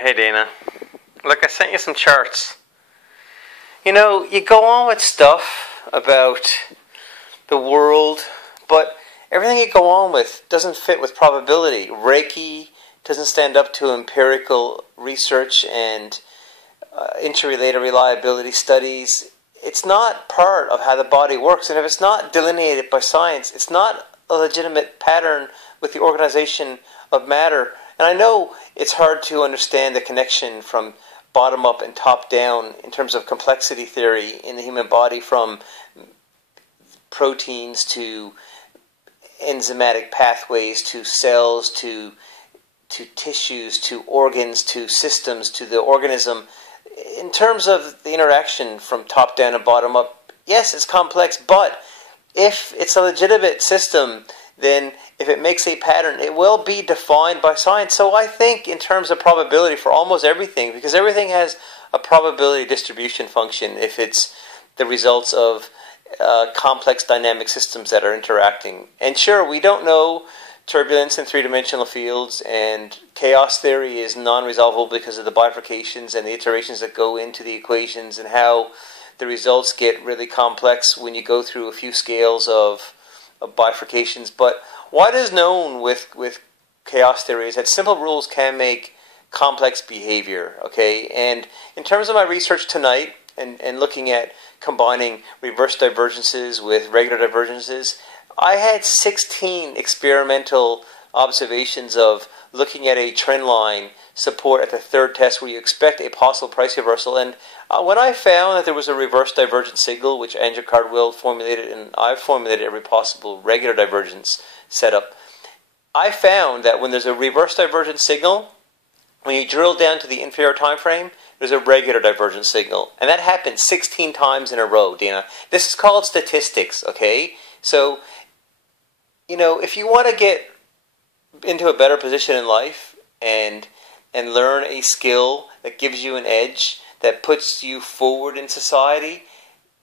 Hey Dana, look, I sent you some charts. You know, you go on with stuff about the world, but everything you go on with doesn't fit with probability. Reiki doesn't stand up to empirical research and interrelated reliability studies. It's not part of how the body works, and if it's not delineated by science, it's not a legitimate pattern with the organization of matter. And I know it's hard to understand the connection from bottom up and top down in terms of complexity theory in the human body, from proteins to enzymatic pathways to cells to tissues to organs to systems to the organism. In terms of the interaction from top down and bottom up, yes, it's complex, but if it's a legitimate system, then if it makes a pattern, it will be defined by science. So I think in terms of probability for almost everything, because everything has a probability distribution function if it's the results of complex dynamic systems that are interacting. And sure, we don't know turbulence in three-dimensional fields, and chaos theory is non-resolvable because of the bifurcations and the iterations that go into the equations, and how the results get really complex when you go through a few scales of bifurcations. But what is known with chaos theory is that simple rules can make complex behavior, okay? And in terms of my research tonight, and looking at combining reverse divergences with regular divergences, I had 16 experimental observations of looking at a trend line support at the third test where you expect a possible price reversal. And when I found that there was a reverse divergent signal, which Andrew Cardwell formulated, and I've formulated every possible regular divergence setup, I found that when there's a reverse divergent signal, when you drill down to the inferior time frame, there's a regular divergent signal. And that happened 16 times in a row, Dina. This is called statistics, okay? So, you know, if you want to get into a better position in life and learn a skill that gives you an edge, that puts you forward in society,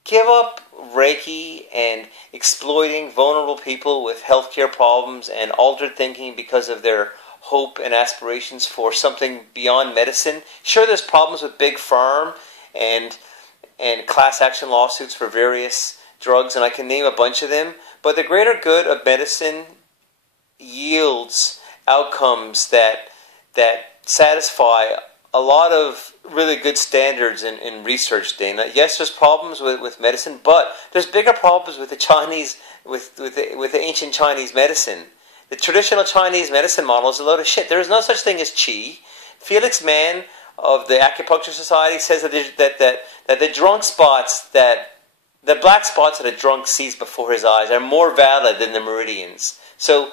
give up Reiki and exploiting vulnerable people with healthcare problems and altered thinking because of their hope and aspirations for something beyond medicine. Sure, there's problems with big pharma and class action lawsuits for various drugs, and I can name a bunch of them, but the greater good of medicine yields outcomes that satisfy a lot of really good standards in research, Dana. Yes, there's problems with medicine, but there's bigger problems with the Chinese, with the ancient Chinese medicine. The traditional Chinese medicine model is a load of shit. There is no such thing as qi. Felix Mann of the Acupuncture Society says that the drunk spots the black spots that a drunk sees before his eyes are more valid than the meridians. So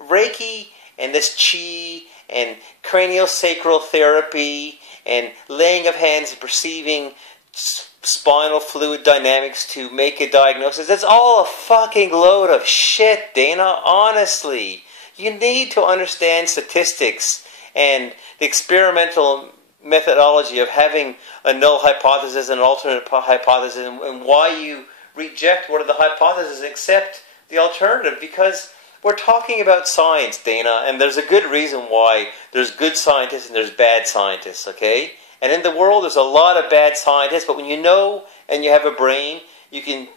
Reiki and this qi and craniosacral therapy and laying of hands and perceiving spinal fluid dynamics to make a diagnosis, that's all a fucking load of shit, Dana. Honestly, you need to understand statistics and the experimental methodology of having a null hypothesis and an alternate hypothesis, and why you reject one of the hypotheses and accept the alternative, because we're talking about science, Dana, and there's a good reason why there's good scientists and there's bad scientists, okay? And in the world there's a lot of bad scientists, but when you know and you have a brain, you can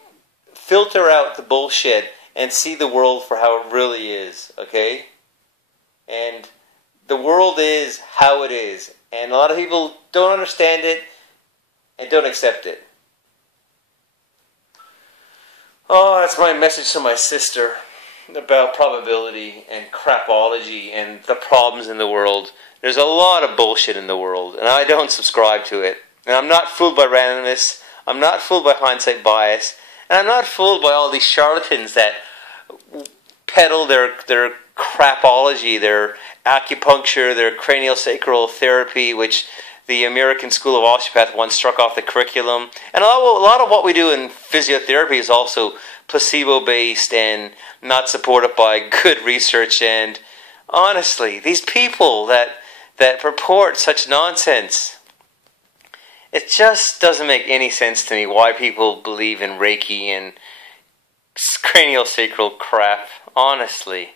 filter out the bullshit and see the world for how it really is, okay? And the world is how it is. And a lot of people don't understand it and don't accept it. Oh, that's my message to my sister about probability and crapology and the problems in the world. There's a lot of bullshit in the world, and I don't subscribe to it. And I'm not fooled by randomness. I'm not fooled by hindsight bias. And I'm not fooled by all these charlatans that peddle their crapology, their acupuncture, their craniosacral therapy, which the American School of Osteopath once struck off the curriculum. And a lot of what we do in physiotherapy is also placebo-based and not supported by good research. And honestly, these people that purport such nonsense, it just doesn't make any sense to me why people believe in Reiki and craniosacral crap, honestly.